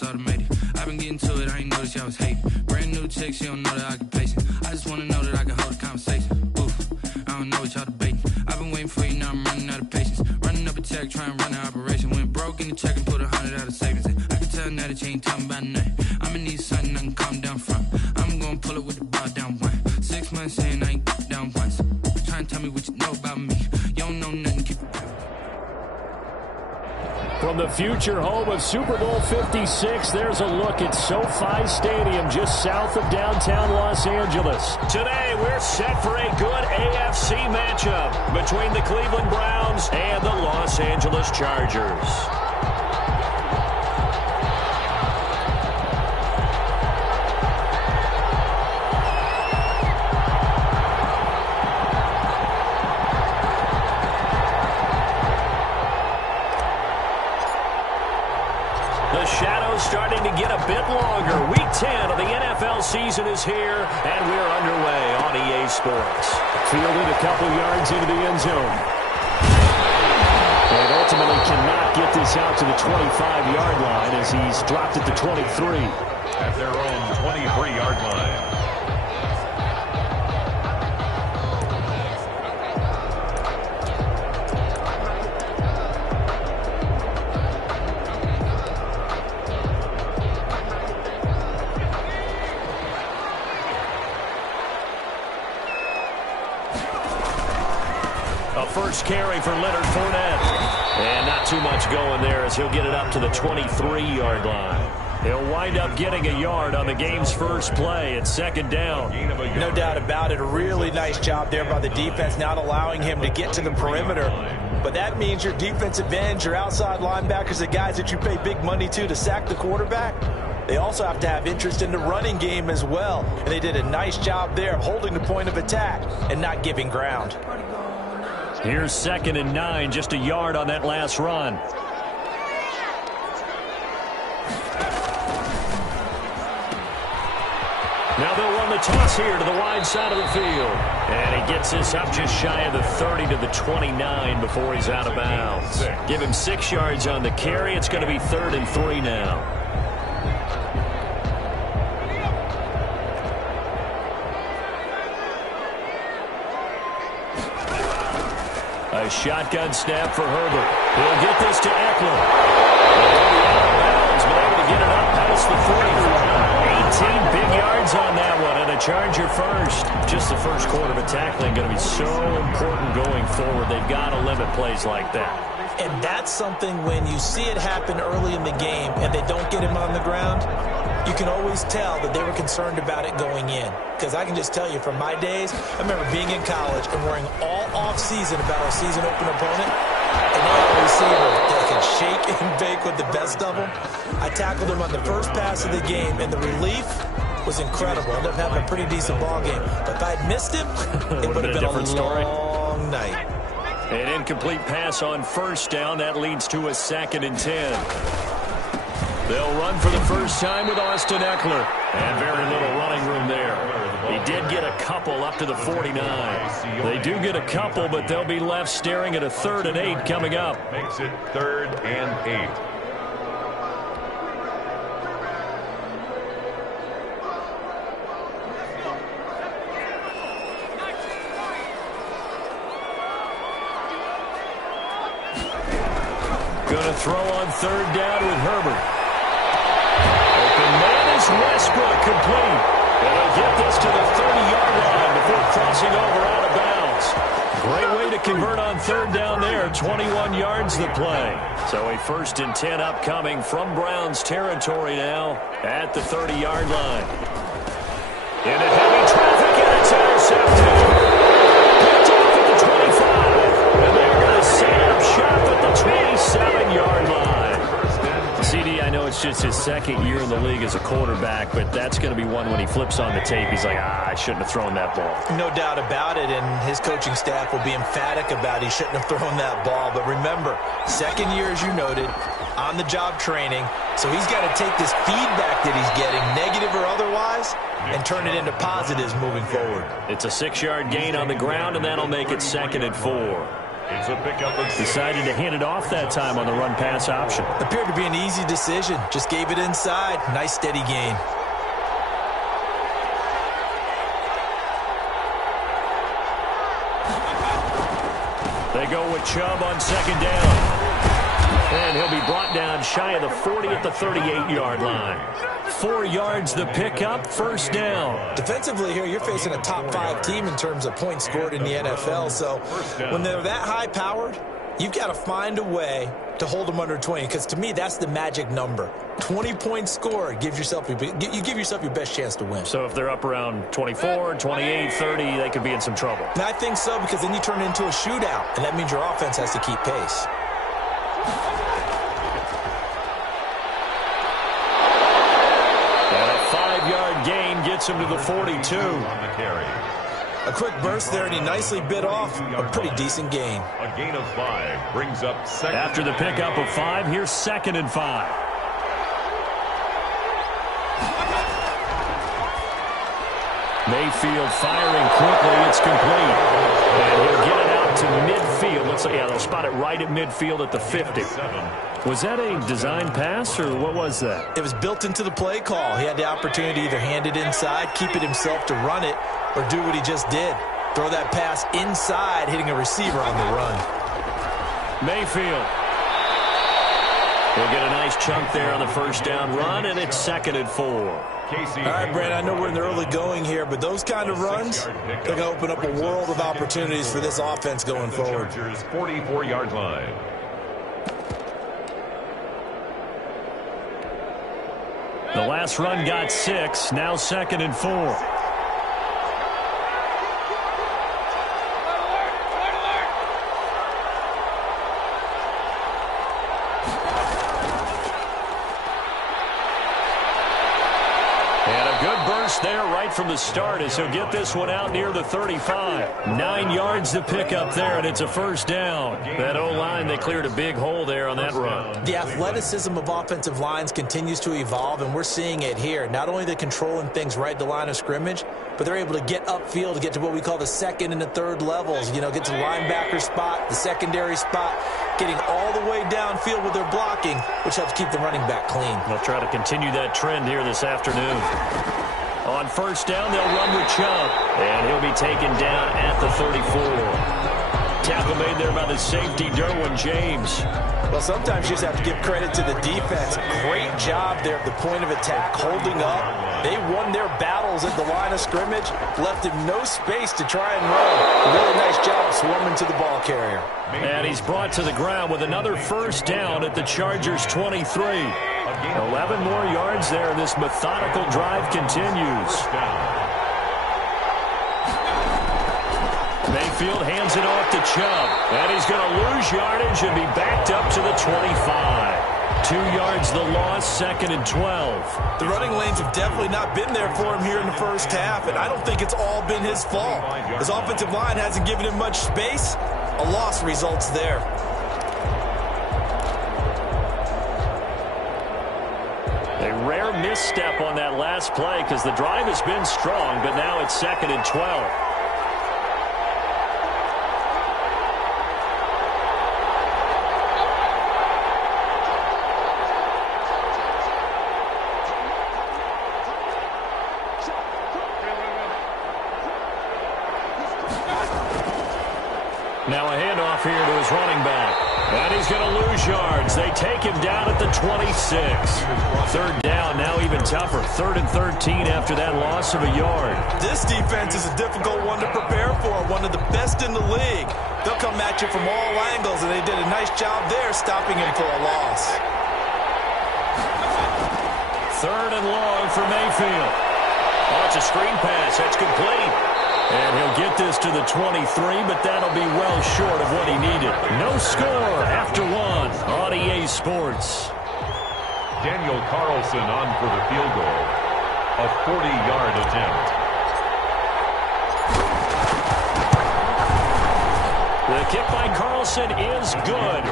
it's automated. I've been getting to it, I ain't noticed y'all was hating. Brand new chick, she don't know the occupation. I just wanna know that I can hold a conversation. Oof, I don't know what y'all debating. I've been waiting for you, now I'm running out of patience. Running up a check, trying to run an operation. Went broke in the check and put 100 out of savings in. I can tell now that you ain't talking about nothing. I'ma need something I can calm down from. I'm gonna pull it with the bar down one. 6 months in, I ain't down once. Try and tell me what you know about me. You don't know nothing, keep it. From the future home of Super Bowl 56, there's a look at SoFi Stadium just south of downtown Los Angeles. Today, we're set for a good AFC matchup between the Cleveland Browns and the Los Angeles Chargers. The shadow's starting to get a bit longer. Week 10 of the NFL season is here, and we're underway on EA Sports. Fielded a couple yards into the end zone. And ultimately cannot get this out to the 25-yard line as he's dropped at the 23. At their own 23-yard line. First carry for Leonard Fournette. And not too much going there as he'll get it up to the 23-yard line. He'll wind up getting a yard on the game's first play at second down. No doubt about it. A really nice job there by the defense, not allowing him to get to the perimeter. But that means your defensive ends, your outside linebackers, the guys that you pay big money to sack the quarterback, they also have to have interest in the running game as well. And they did a nice job there of holding the point of attack and not giving ground. Here's 2nd and 9, just a yard on that last run. Now they'll run the toss here to the wide side of the field. And he gets this up just shy of the 30 to the 29 before he's out of bounds. Give him 6 yards on the carry. It's going to be 3rd and 3 now. A shotgun snap for Herbert. He'll get this to Eckler. Out of bounds, but able to get it up past the 40. 18 big yards on that one, and a Charger first. Just the first quarter of a tackling going to be so important going forward. They've got to limit plays like that. And that's something when you see it happen early in the game and they don't get him on the ground, you can always tell that they were concerned about it going in. Because I can just tell you from my days, I remember being in college and worrying all off-season about our season opener opponent. And they had a receiver that could shake and bake with the best of them. I tackled him on the first pass of the game, and the relief was incredible. I ended up having a pretty decent ball game. But if I had missed him, it would have been a long night. An incomplete pass on first down. That leads to a 2nd and 10. They'll run for the first time with Austin Eckler. And very little running room there. He did get a couple up to the 49. They do get a couple, but they'll be left staring at a 3rd and 8 coming up. Makes it 3rd and 8. Going to throw on 3rd down with Herbert. Open man is Westbrook, complete. And he'll get this to the 30-yard line before crossing over out of bounds. Great way to convert on 3rd down there. 21 yards the play. So a 1st and 10 upcoming from Browns territory now at the 30-yard line. Into heavy traffic, and it's intercepted. Picked off at the 25. And they're going to set up shop at the 27-yard line. CD, I know it's just his 2nd year in the league as a quarterback, but that's going to be one when he flips on the tape, he's like, I shouldn't have thrown that ball. No doubt about it, and his coaching staff will be emphatic about he shouldn't have thrown that ball. But remember, 2nd year, as you noted, on-the-job training, so he's got to take this feedback that he's getting, negative or otherwise, and turn it into positives moving forward. It's a 6-yard gain on the ground, and that'll make it 2nd and 4. It's a pickup of 6. Decided to hand it off that time on the run-pass option. Appeared to be an easy decision. Just gave it inside. Nice steady gain. They go with Chubb on second down. And he'll be brought down shy of the 40 at the 38-yard line. 4 yards the pickup, first down. Defensively here, you're facing a top 5 team in terms of points scored in the NFL. So when they're that high-powered, you've got to find a way to hold them under 20. Because to me, that's the magic number. 20 points scored gives yourself you give yourself your best chance to win. So if they're up around 24, 28, 30, they could be in some trouble. And I think so, because then you turn it into a shootout, and that means your offense has to keep pace. And a 5-yard gain gets him to the 42. On the carry. A quick burst there, and he nicely bit off a pretty decent gain. A gain of 5 brings up second. After the pickup of 5, here's 2nd and 5. Mayfield firing quickly. It's complete. And he'll get it out to midfield. Looks like, yeah, they'll spot it right at midfield at the 50. Was that a design pass, or what was that? It was built into the play call. He had the opportunity to either hand it inside, keep it himself to run it, or do what he just did. Throw that pass inside, hitting a receiver on the run. Mayfield. He'll get a nice chunk there on the first down run, and it's 2nd and 4. All right, Brent, I know we're in the early going here, but those kind of runs, they're going to open up a world of opportunities for this offense going forward. 44-yard line. The last run got 6, now 2nd and 4. There right from the start as he'll get this one out near the 35. 9 yards to pick up there, and it's a first down. That O-line, they cleared a big hole there on that run. The athleticism of offensive lines continues to evolve, and we're seeing it here. Not only the controlling things right at the line of scrimmage, but they're able to get upfield to get to what we call the 2nd and the 3rd levels. You know, get to the linebacker spot, the secondary spot, getting all the way downfield with their blocking, which helps keep the running back clean. They'll try to continue that trend here this afternoon. On first down, they'll run with Chubb, and he'll be taken down at the 34. Tackle made there by the safety, Derwin James. Well, sometimes you just have to give credit to the defense. Great job there at the point of attack, holding up. They won their battles at the line of scrimmage, left him no space to try and run. A really nice job swarming to the ball carrier. And he's brought to the ground with another first down at the Chargers' 23. 11 more yards there. This methodical drive continues. Mayfield hands it off to Chubb. And he's going to lose yardage and be backed up to the 25. 2 yards the loss, 2nd and 12. The running lanes have definitely not been there for him here in the first half, and I don't think it's all been his fault. His offensive line hasn't given him much space. A loss results there. A rare misstep on that last play because the drive has been strong, but now it's 2nd and 12. Now a handoff here to his running back. And he's going to lose yards. They take him down at the 26. Third down, now even tougher. 3rd and 13 after that loss of a yard. This defense is a difficult one to prepare for, one of the best in the league. They'll come at you from all angles, and they did a nice job there stopping him for a loss. 3rd and long for Mayfield. Oh, it's a screen pass. That's complete. And he'll get this to the 23, but that'll be well short of what he needed. No score after 1 on EA Sports. Daniel Carlson on for the field goal. A 40-yard attempt. The kick by Carlson is good.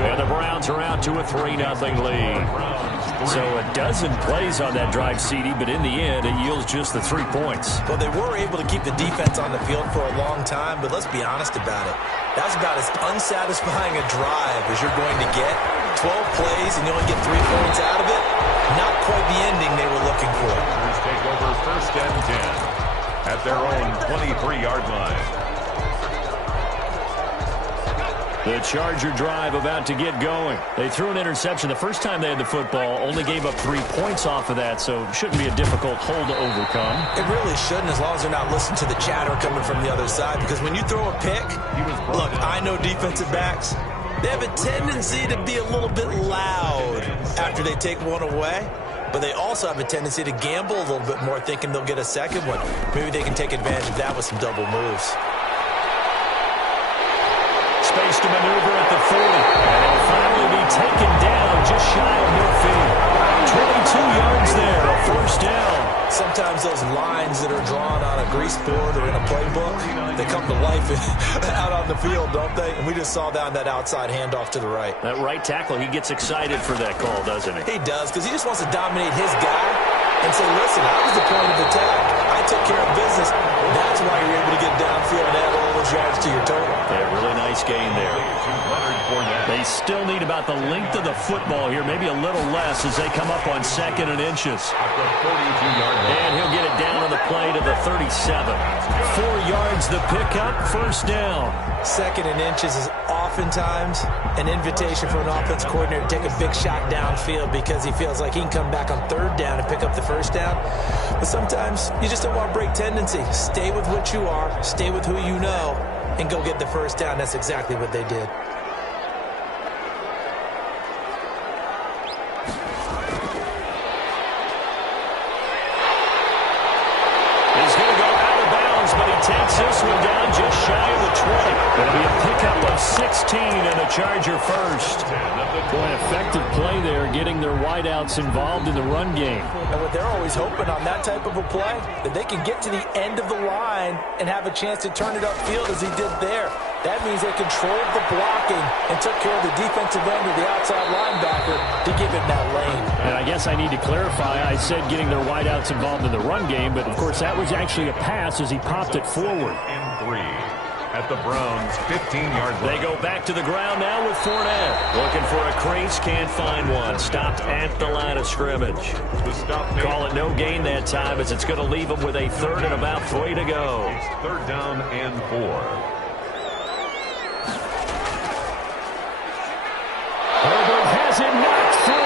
And the Browns are out to a 3-0 lead. So a dozen plays on that drive, CD, but in the end, it yields just the 3 points. Well, they were able to keep the defense on the field for a long time, but let's be honest about it. That's about as unsatisfying a drive as you're going to get. 12 plays and you only get 3 points out of it. Not quite the ending they were looking for. Chargers take over 1st and 10 at their own 23-yard line. The Charger drive about to get going. They threw an interception the first time they had the football, only gave up 3 points off of that, so it shouldn't be a difficult hole to overcome. It really shouldn't, as long as they're not listening to the chatter coming from the other side, because when you throw a pick, look, I know defensive backs, they have a tendency to be a little bit loud after they take one away, but they also have a tendency to gamble a little bit more, thinking they'll get a second one. Maybe they can take advantage of that with some double moves. Space to maneuver at the 40. And it'll finally be taken down just shy of midfield. 22 yards there, a 1st down. Sometimes those lines that are drawn on a grease board or in a playbook, they come to life out on the field, don't they? And we just saw that on that outside handoff to the right. That right tackle, he gets excited for that call, doesn't he? He does, because he just wants to dominate his guy and say, listen, I was the point of attack. I took care of business. That's why you're able to get downfield and add all those yards to your total. Yeah, really nice gain there. They still need about the length of the football here, maybe a little less as they come up on 2nd and inches. And he'll get it down on the play to the 37. 4 yards the pickup, 1st down. 2nd and inches is oftentimes an invitation for an offense coordinator to take a big shot downfield because he feels like he can come back on 3rd down and pick up the 1st down. But sometimes you just don't want to break tendency. Stay with what you are, stay with who you know, and go get the 1st down. That's exactly what they did. Takes this one down just shy of the 20. It'll be a pickup of 16 and a Charger 1st. Boy, effective play there, getting their wideouts involved in the run game. And what they're always hoping on that type of a play, that they can get to the end of the line and have a chance to turn it upfield as he did there. That means they controlled the blocking and took care of the defensive end of the outside linebacker to give him that lane. And I guess I need to clarify, I said getting their wideouts involved in the run game, but of course that was actually a pass as he popped it forward. And 3 at the Browns' 15-yard line. They go back to the ground now with Fournette. Looking for a crease, can't find one. Stopped at the line of scrimmage. Call it no gain that time as it's going to leave them with a 3rd and about 3 to go. 3rd down and 4. Herbert has it knocked free.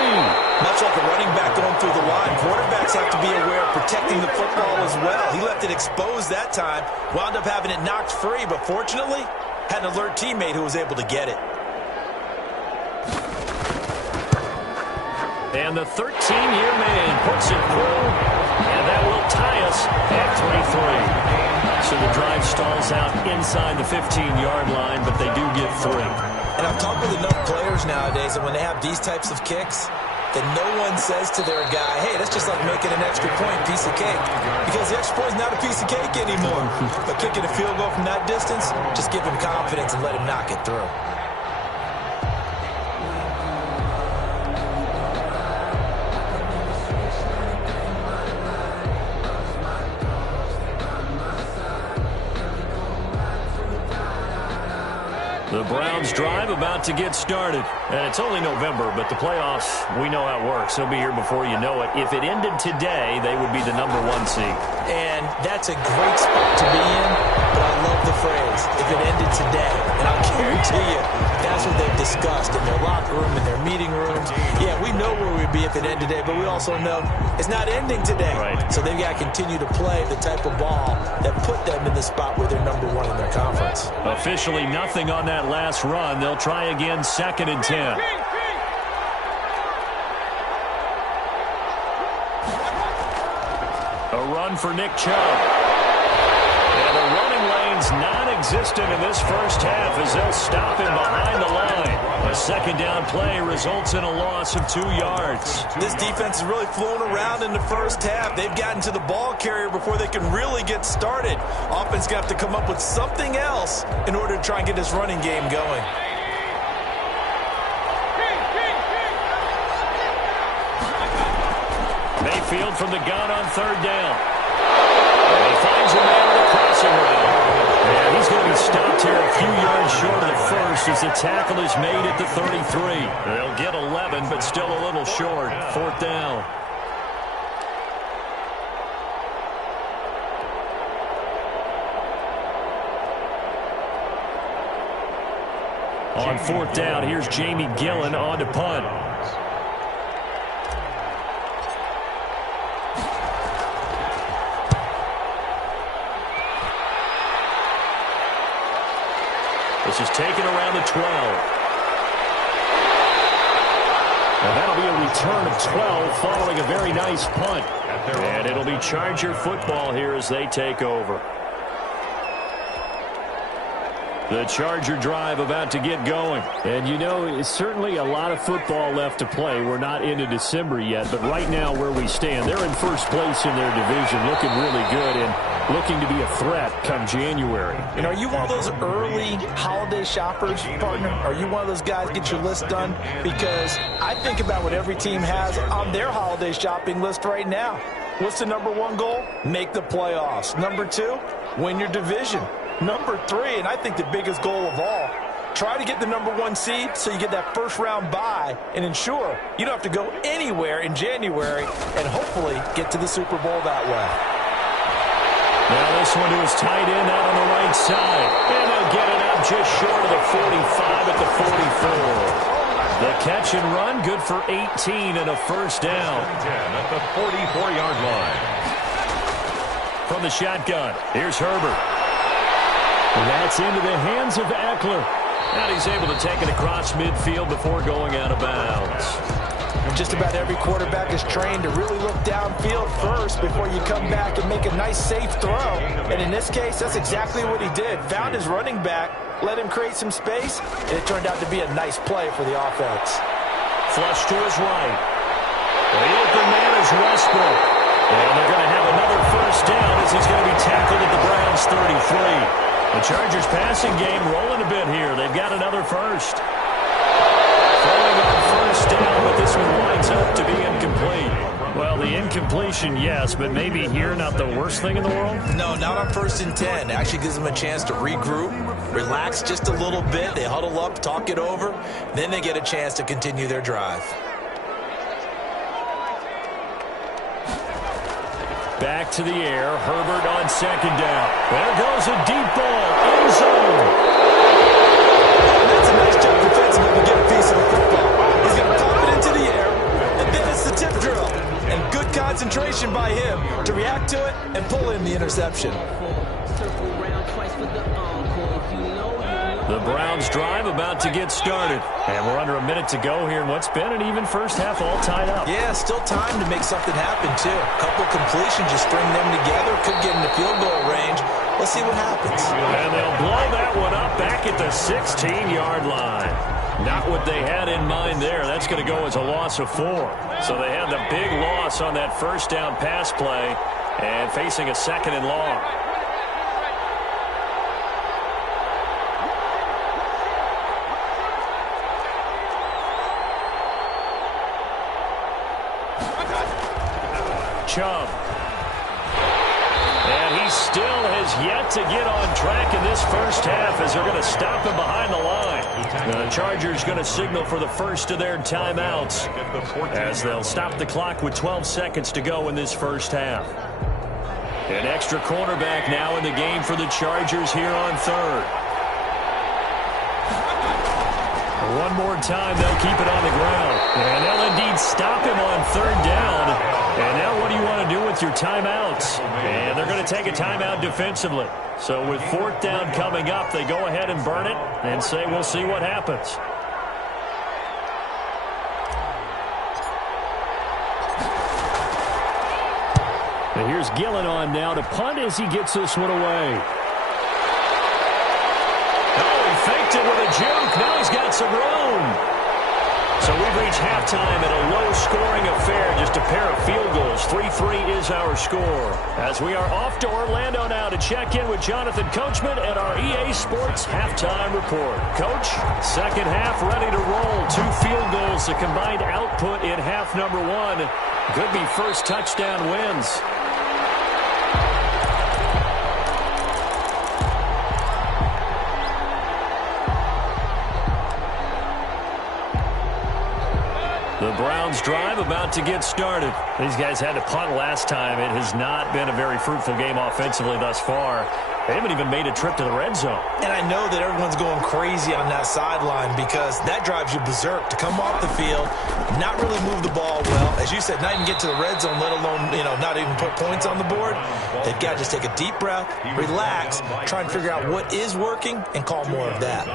Much like a running back going through the line, quarterbacks have to be aware of protecting the football as well. He left it exposed that time, wound up having it knocked free, but fortunately, had an alert teammate who was able to get it. And the 13-year man puts it through, and that will tie us at 23. So the drive stalls out inside the 15-yard line, but they do get 3. And I've talked with enough players nowadays that when they have these types of kicks, that no one says to their guy, hey, that's just like making an extra point piece of cake. Because the extra point is not a piece of cake anymore. But kicking a field goal from that distance, just give him confidence and let him knock it through. The Browns drive about to get started. And it's only November, but the playoffs, we know how it works. They'll be here before you know it. If it ended today, they would be the #1 seed. And that's a great spot to be in, but I love the phrase, if it ended today. And I'll guarantee you, that's what they've discussed in their locker room, in their meeting rooms. Yeah, we know where we'd be if it ended today, but we also know it's not ending today. Right. So they've got to continue to play the type of ball that put them in the spot where they're #1 in their conference. Officially nothing on that last run. They'll try again 2nd and 10. A run for Nick Chubb. And the running lane's non-existent in this first half as they'll stop him behind the line. A 2nd down play results in a loss of 2 yards. This defense has really flown around in the first half. They've gotten to the ball carrier before they can really get started. Offense going to have to come up with something else in order to try and get this running game going. Mayfield from the gun on 3rd down. And he finds a man with a crossing route. And he's going to be is stopped here a few yards short of the first as the tackle is made at the 33. They'll get 11, but still a little short. 4th down. On 4th down, here's Jamie Gillen on to punt. This is taken around the 12. And that'll be a return of 12 following a very nice punt. And it'll be Charger football here as they take over. The Charger drive about to get going. And, you know, it's certainly a lot of football left to play. We're not into December yet, but right now where we stand, they're in first place in their division, looking really good and looking to be a threat come January. And are you one of those early holiday shoppers, partner? Are you one of those guys get your list done? Because I think about what every team has on their holiday shopping list right now. What's the number one goal? Make the playoffs. Number 2, win your division. Number 3, and I think the biggest goal of all, try to get the number 1 seed so you get that first-round bye and ensure you don't have to go anywhere in January and hopefully get to the Super Bowl that way. Now this one to his tight end out on the right side. And they'll get it up just short of the 45 at the 44. The catch and run, good for 18 and a first down. 10 at the 44-yard line. From the shotgun, here's Herbert. That's into the hands of Eckler. And he's able to take it across midfield before going out of bounds. And just about every quarterback is trained to really look downfield first before you come back and make a nice, safe throw. And in this case, that's exactly what he did. Found his running back, let him create some space, and it turned out to be a nice play for the offense. Flush to his right. The open man is Westbrook. And they're going to have another first down as he's going to be tackled at the Browns' 33. The Chargers passing game rolling a bit here. They've got another first. Falling on first down, but this one winds up to be incomplete. Well, the incompletion, yes, but maybe here not the worst thing in the world? No, not on 1st and 10. It actually gives them a chance to regroup, relax just a little bit. They huddle up, talk it over. Then they get a chance to continue their drive. Back to the air. Herbert on 2nd down. There goes a deep ball. End zone. That's a nice job defensively to get a piece of the football. He's going to pop it into the air, and then it's the tip drill. And good concentration by him to react to it and pull in the interception. The Browns drive about to get started. And we're under a minute to go here in what's been an even first half, all tied up. Yeah, still time to make something happen, too. A couple completions, just string them together. Could get into field goal range. Let's see what happens. And they'll blow that one up back at the 16-yard line. Not what they had in mind there. That's going to go as a loss of 4. So they had the big loss on that first down pass play and facing a 2nd and long. Chubb. And he still has yet to get on track in this first half as they're going to stop him behind the line. The Chargers going to signal for the first of their timeouts as they'll stop the clock with 12 seconds to go in this first half. An extra cornerback now in the game for the Chargers here on 3rd. One more time, they'll keep it on the ground. And they'll indeed stop him on 3rd down. And now what do you want to do with your timeouts? And they're going to take a timeout defensively. So with 4th down coming up, they go ahead and burn it and say we'll see what happens. And here's Gillen on now to punt as he gets this one away. Faked it with a juke. Now he's got some room. So we've reached halftime in a low-scoring affair. Just a pair of field goals. 3-3 is our score. As we are off to Orlando now to check in with Jonathan Coachman at our EA Sports Halftime Report. Coach, second half ready to roll. 2 field goals, the combined output in half number 1. Could be first touchdown wins. The Browns drive about to get started. These guys had to punt last time. It has not been a very fruitful game offensively thus far. They haven't even made a trip to the red zone. And I know that everyone's going crazy on that sideline because that drives you berserk to come off the field, not really move the ball well. As you said, not even get to the red zone, let alone, not even put points on the board. They've got to just take a deep breath, relax, try and figure out what is working, and call more of that.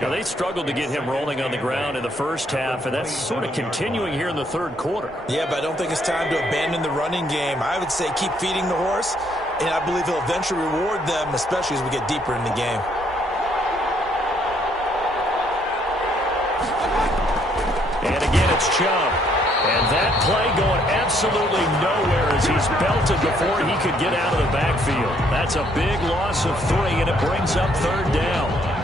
Now, they struggled to get him rolling on the ground in the first half, and that's sort of continuing here in the third quarter. Yeah, but I don't think it's time to abandon the running game. I would say keep feeding the horse, and I believe he'll eventually reward them, especially as we get deeper in the game. And again, it's Chubb. And that play going absolutely nowhere as he's belted before he could get out of the backfield. That's a big loss of 3, and it brings up third down.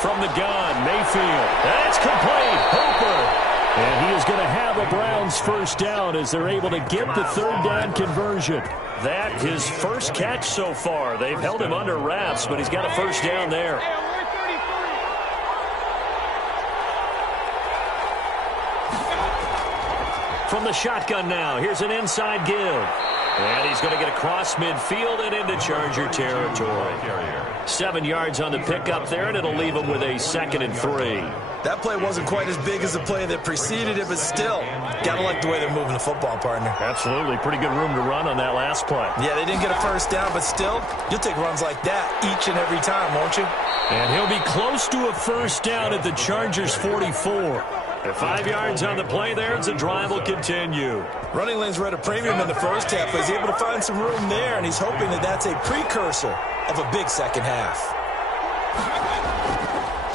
From the gun, Mayfield. That's complete. Hooper. And he is going to have a Browns first down as they're able to get the third down conversion. That his first catch so far. They've held him under wraps, but he's got a first down there. From the shotgun now, here's an inside give. And he's going to get across midfield and into Charger territory. 7 yards on the pickup there, and it'll leave him with a 2nd and 3. That play wasn't quite as big as the play that preceded it, but still, got to like the way they're moving the football, partner. Absolutely. Pretty good room to run on that last play. Yeah, they didn't get a first down, but still, you'll take runs like that each and every time, won't you? And he'll be close to a first down at the Chargers' 44. At 5 yards on the play there, as the drive will continue. Running lanes were at a premium in the first half, but he's able to find some room there, and he's hoping that that's a precursor of a big second half.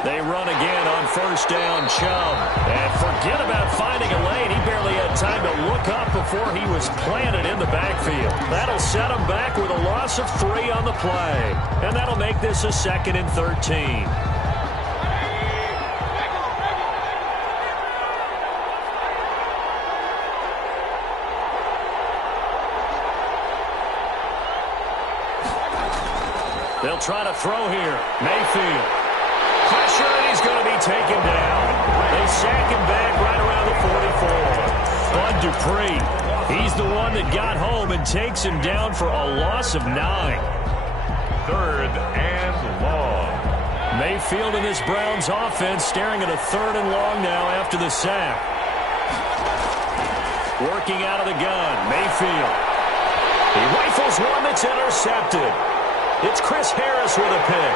They run again on first down, Chubb. And forget about finding a lane. He barely had time to look up before he was planted in the backfield. That'll set him back with a loss of 3 on the play. And that'll make this a 2nd and 13. They'll try to throw here. Mayfield. Pressure, and he's going to be taken down. They sack him back right around the 44. Bud Dupree, he's the one that got home and takes him down for a loss of 9. 3rd and long. Mayfield and this Browns offense staring at a 3rd and long now after the sack. Working out of the gun, Mayfield. He rifles one that's intercepted. It's Chris Harris with a pick.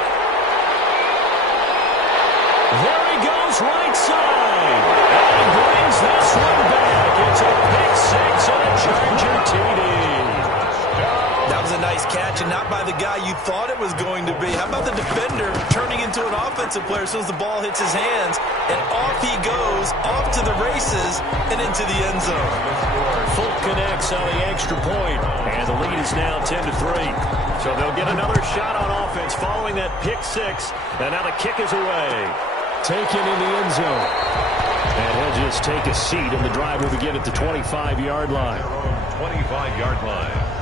There he goes, right side. And he brings this one back. It's a pick 6 and a Charger TD. That was a nice catch, and not by the guy you thought it was going to be. How about the defender turning into an offensive player as soon as the ball hits his hands, and off he goes, off to the races, and into the end zone. Full connects on the extra point, and the lead is now 10-3. So they'll get another shot on offense following that pick 6, and now the kick is away. Taken in the end zone. And he'll just take a seat, and the drive will begin at the 25-yard line. 25-yard line.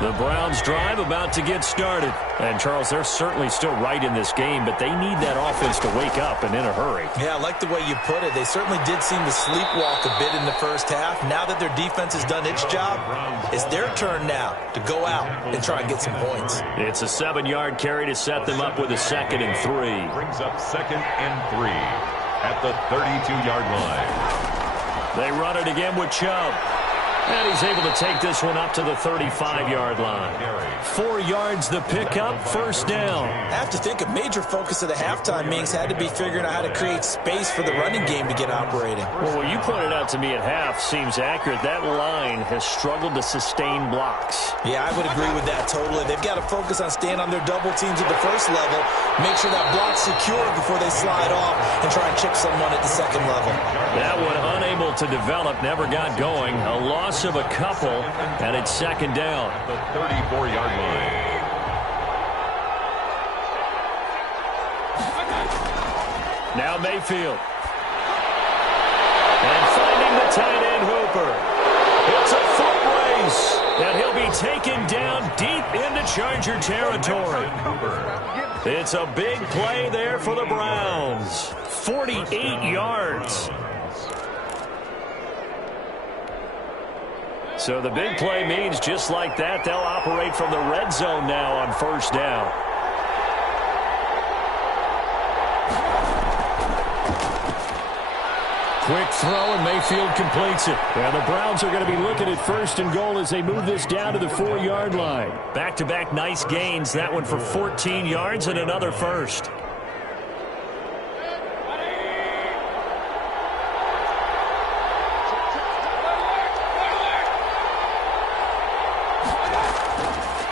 The Browns drive about to get started. And, Charles, they're certainly still right in this game, but they need that offense to wake up and in a hurry. Yeah, I like the way you put it. They certainly did seem to sleepwalk a bit in the first half. Now that their defense has done its job, it's their turn now to go out and try and get some points. It's a 7-yard carry to set them up with a 2nd and 3. Brings up 2nd and 3 at the 32-yard line. They run it again with Chubb. And he's able to take this one up to the 35-yard line. 4 yards the pickup, first down. I have to think a major focus of the halftime meetings had to be figuring out how to create space for the running game to get operating. Well, what you pointed out to me at half seems accurate. That line has struggled to sustain blocks. Yeah, I would agree with that totally. They've got to focus on staying on their double teams at the first level, make sure that block's secure before they slide off, and try and chip someone at the second level. That one unable to develop, never got going. A loss of a couple, and it's 2nd down. The 34-yard line. Now Mayfield. And finding the tight end Hooper. It's a foot race. And he'll be taken down deep into Charger territory. It's a big play there for the Browns. 48 yards. So the big play means just like that, they'll operate from the red zone now on first down. Quick throw, and Mayfield completes it. And the Browns are going to be looking at first and goal as they move this down to the 4-yard line. Back-to-back nice gains. That one for 14 yards and another first.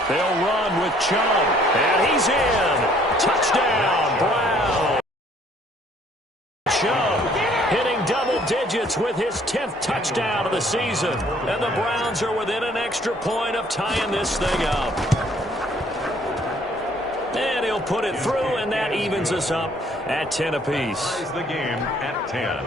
They'll run with Chubb. And he's in. Touchdown, Brown. Chubb hitting double digits with his 10th touchdown of the season. And the Browns are within an extra point of tying this thing up. And he'll put it through, and that evens us up at 10 apiece. Ties the game at 10.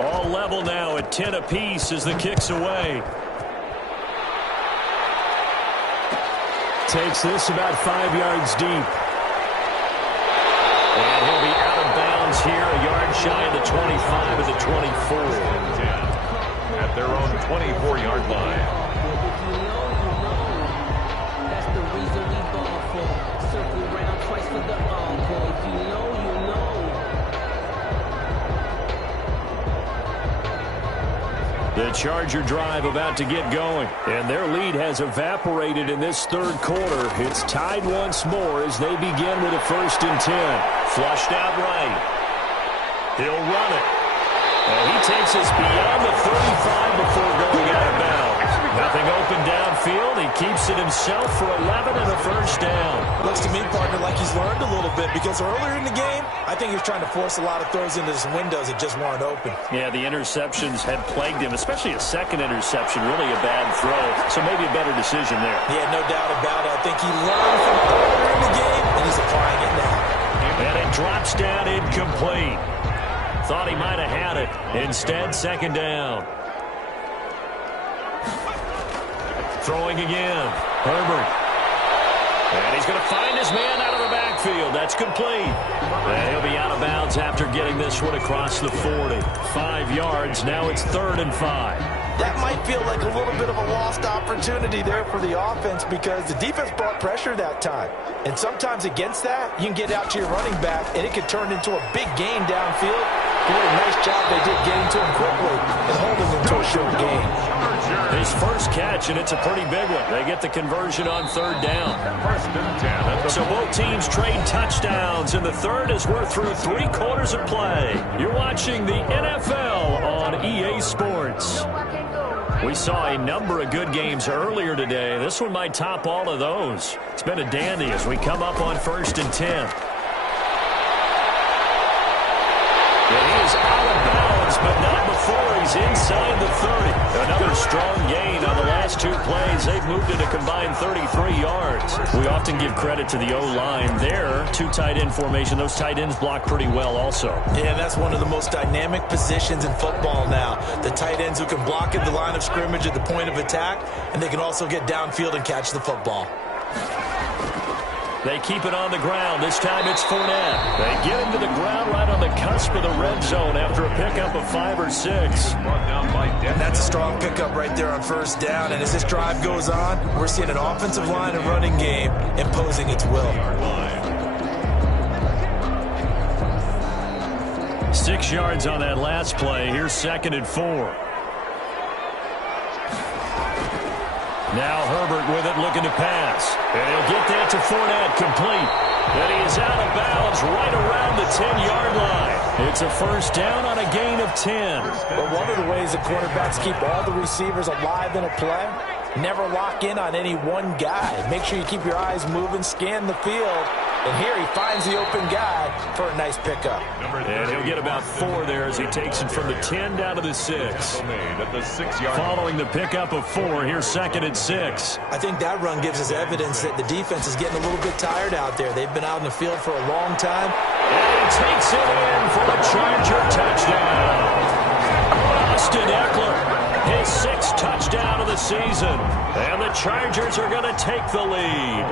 All level now at 10 apiece as the kick's away. Takes this about 5 yards deep. And he'll be out of bounds here, a yard shy of the 25 of the 24. At their own 24-yard line. That's the reason we ball for. Circle around twice for the encore. If you know, you know. The Charger drive about to get going, and their lead has evaporated in this third quarter. It's tied once more as they begin with a 1st and 10. Flushed out right. He'll run it. And he takes us beyond the 35 before going out of bounds. Nothing open downfield. He keeps it himself for 11 and a 1st down. Looks to me, partner, like he's learned a little bit because earlier in the game, I think he was trying to force a lot of throws into some windows that just weren't open. Yeah, the interceptions had plagued him, especially a second interception, really a bad throw. So maybe a better decision there. Yeah, no doubt about it. I think he learned from earlier in the game, and he's applying it now. And it drops down incomplete. Thought he might have had it. Instead, 2nd down. Throwing again. Herbert. And he's going to find his man out of the backfield. That's complete. And he'll be out of bounds after getting this one across the 40. 5 yards. Now it's 3rd and 5. That might feel like a little bit of a lost opportunity there for the offense because the defense brought pressure that time. And sometimes against that, you can get out to your running back, and it could turn into a big gain downfield. What a nice job they did getting to him quickly and holding him to a short gain. His first catch, and it's a pretty big one. They get the conversion on 3rd down. 1st and 10. So both teams trade touchdowns, and the third as we're through 3 quarters of play. You're watching the NFL on EA Sports. We saw a number of good games earlier today. This one might top all of those. It's been a dandy as we come up on 1st and 10. And he is out of bounds, but not before he's inside the 30. Another strong gain on the last 2 plays. They've moved it a combined 33 yards. We often give credit to the O-line there. 2 tight end formation. Those tight ends block pretty well also. Yeah, that's one of the most dynamic positions in football now. The tight ends who can block at the line of scrimmage at the point of attack, and they can also get downfield and catch the football. They keep it on the ground. This time it's Fournette. They get him to the ground right on the cusp of the red zone after a pickup of 5 or 6. That's a strong pickup right there on 1st down. And as this drive goes on, we're seeing an offensive line and running game imposing its will. 6 yards on that last play. Here's 2nd and 4. Now Herbert with it, looking to pass. And he'll get that to Fournette, complete. And he is out of bounds right around the 10-yard line. It's a 1st down on a gain of 10. But one of the ways that quarterbacks keep all the receivers alive in a play never lock in on any one guy. Make sure you keep your eyes moving, scan the field. And here he finds the open guy for a nice pickup. And he'll get about 4 there as he takes it from the 10 down to the 6. Following the pickup of 4, here's 2nd and 6. I think that run gives us evidence that the defense is getting a little bit tired out there. They've been out in the field for a long time. And he takes it in for a Charger touchdown. Austin Eckler, his 6th touchdown of the season. And the Chargers are going to take the lead.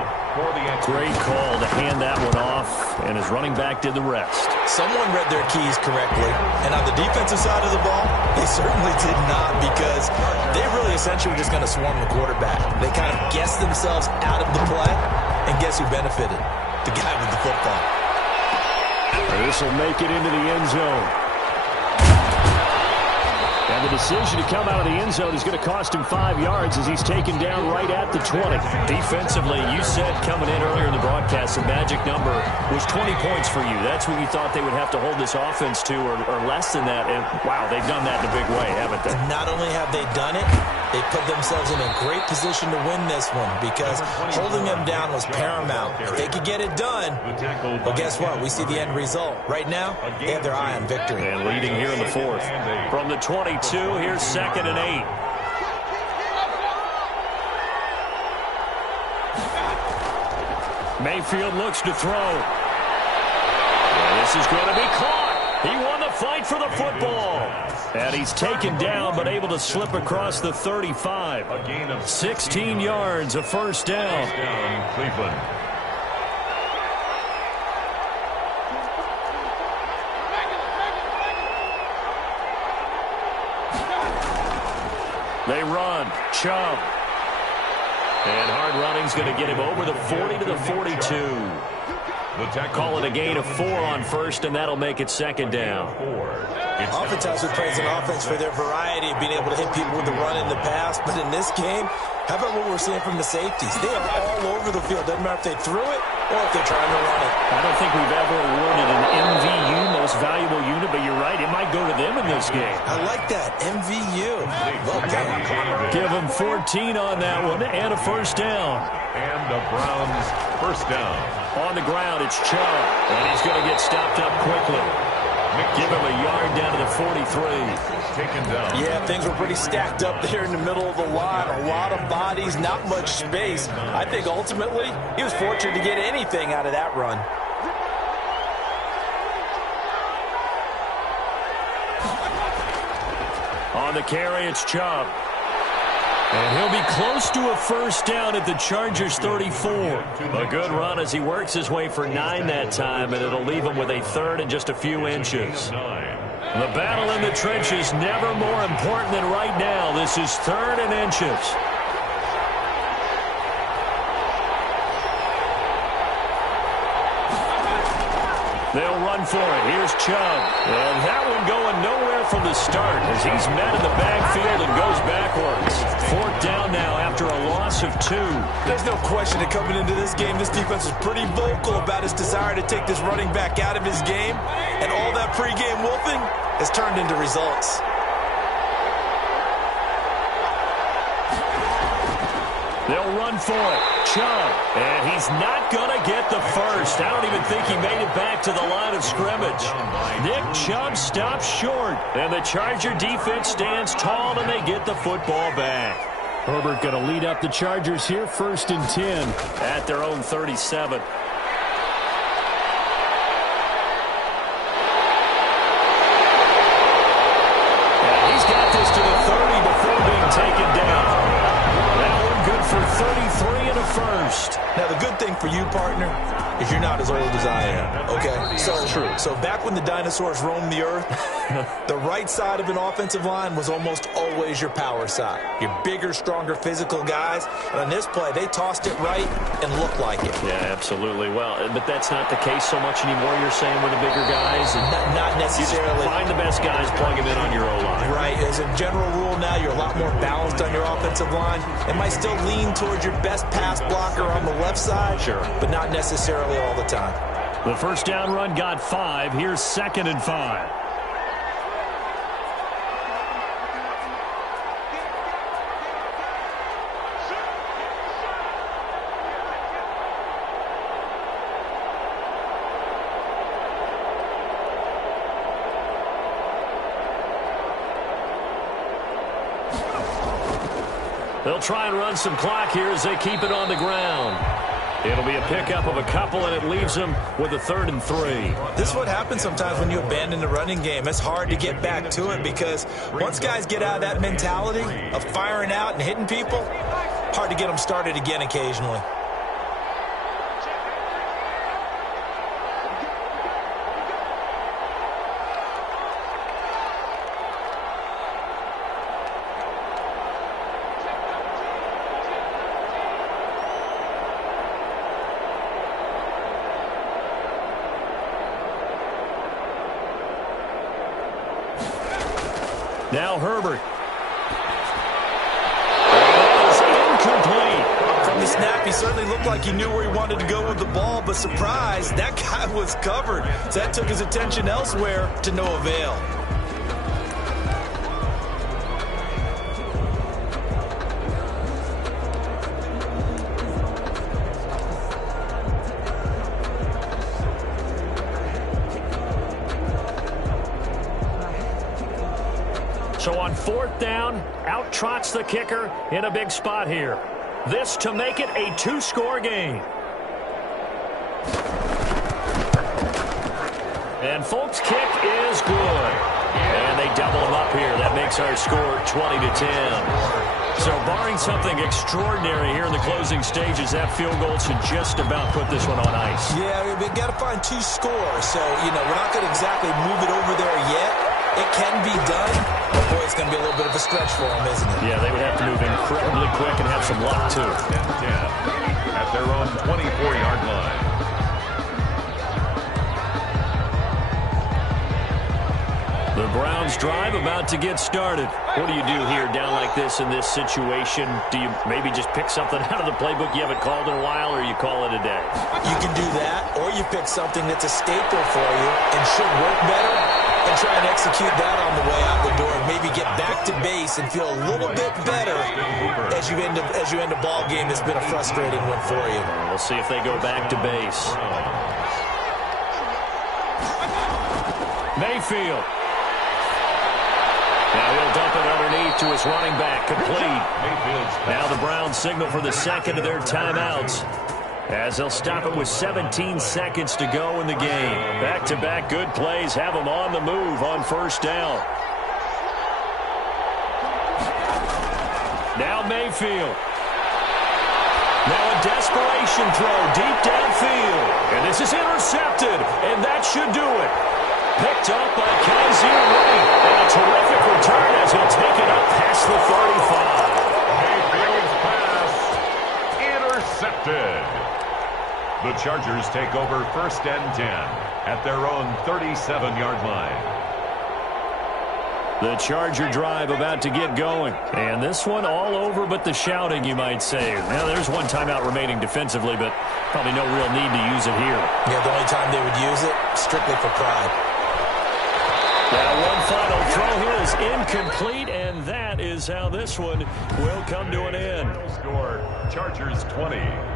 Great call to hand that one off, and his running back did the rest. Someone read their keys correctly, and on the defensive side of the ball, they certainly did not, because they really essentially were just going to swarm the quarterback. They kind of guessed themselves out of the play, and guess who benefited? The guy with the football. This will make it into the end zone. And the decision to come out of the end zone is going to cost him 5 yards as he's taken down right at the 20. Defensively, you said coming in earlier in the broadcast, the magic number was 20 points for you. That's what you thought they would have to hold this offense to, or less than that. And, wow, they've done that in a big way, haven't they? Not only have they done it, they put themselves in a great position to win this one, because holding them down was paramount. If they could get it done, well, guess what? We see the end result. Right now, they have their eye on victory. And leading here in the 4th. From the 22, here's 2nd and 8. Mayfield looks to throw. And this is going to be caught. He won the fight for the football. And he's taken down, but able to slip across the 35. 16 yards, a first down. Cleveland. They run. Chubb. And hard running's going to get him over the 40 to the 42. Call it a gain of 4 on first, and that'll make it 2nd down. Oftentimes we praise an offense for their variety of being able to hit people with the run in the pass, but in this game, how about what we're seeing from the safeties? They are all over the field. Doesn't matter if they threw it or if they're trying to run it. I don't think we've ever awarded an MVU, most valuable unit, but you're right, it might go to them in this game. I like that, MVU. Okay. Give them 14 on that one and a first down. And the Browns first down. On the ground, it's Chubb, and he's going to get stopped up quickly. Give him a yard down to the 43. Taken down. Yeah, things were pretty stacked up there in the middle of the line. A lot of bodies, not much space. I think ultimately he was fortunate to get anything out of that run. On the carry, it's Chubb. And he'll be close to a first down at the Chargers' 34. A good run as he works his way for 9 that time, and it'll leave him with a 3rd and just a few inches. The battle in the trenches never more important than right now. This is 3rd and inches. They'll run for it. Here's Chubb. And that one going nowhere from the start as he's met in the backfield and goes backwards. 4th down now after a loss of 2. There's no question that coming into this game, this defense is pretty vocal about his desire to take this running back out of his game. And all that pregame wolfing has turned into results. They'll run for it. Chubb. And he's not going to get the first. I don't even think he made it back to the line of scrimmage. Nick Chubb stops short. And the Charger defense stands tall, and they get the football back. Herbert going to lead up the Chargers here, 1st and 10 at their own 37. And he's got this to the 30 before being taken down. Good for 33 and a first. Now, the good thing for you, partner, is you're not as old as I am, okay? So back when the dinosaurs roamed the earth, the right side of an offensive line was almost always your power side. Your bigger, stronger, physical guys. And on this play, they tossed it right and looked like it. Yeah, absolutely. Well, but that's not the case so much anymore, you're saying, with the bigger guys? And not necessarily. You just find the best guys, plug them in on your O-line. Right. As a general rule now, you're a lot more balanced on your offensive line. It might still lean towards your best pass blocker on the left side, sure, but not necessarily all the time. The first down run got 5. Here's 2nd and 5. They'll try and run some clock here as they keep it on the ground. It'll be a pickup of a couple, and it leaves them with a 3rd and 3. This is what happens sometimes when you abandon the running game. It's hard to get back to it because once guys get out of that mentality of firing out and hitting people, hard to get them started again occasionally. Now Herbert. That is incomplete. From the snap, he certainly looked like he knew where he wanted to go with the ball, but surprise, that guy was covered. So that took his attention elsewhere to no avail. So on 4th down, out trots the kicker in a big spot here. This to make it a 2-score game. And Folk's kick is good. And they double him up here. That makes our score 20-10. So barring something extraordinary here in the closing stages, that field goal should just about put this one on ice. Yeah, we've got to find 2 scores. So, we're not going to exactly move it over there yet. It can be done, but boy, it's going to be a little bit of a stretch for them, isn't it? Yeah, they would have to move incredibly quick and have some luck, too. 10-10 at their own 24-yard line. The Browns drive about to get started. What do you do here down like this in this situation? Do you maybe just pick something out of the playbook you haven't called in a while, or you call it a day? You can do that, or you pick something that's a staple for you and should work better and try and execute that on the way out the door and maybe get back to base and feel a little bit better as you end a ball game that's been a frustrating one for you. We'll see if they go back to base. Mayfield. Now he'll dump it underneath to his running back, complete. Now the Browns signal for the second of their timeouts, as they'll stop it with 17 seconds to go in the game. Back-to-back good plays have them on the move on 1st down. Now Mayfield. Now a desperation throw deep downfield. And this is intercepted, and that should do it. Picked up by Kaiser White. And a terrific return as he'll take it up past the 35. Mayfield's pass intercepted. The Chargers take over 1st and 10 at their own 37-yard line. The Charger drive about to get going. And this one all over but the shouting, you might say. Now, there's one timeout remaining defensively, but probably no real need to use it here. Yeah, the only time they would use it, strictly for pride. That one final throw here is incomplete, and that is how this one will come to an end. Score, Chargers 20,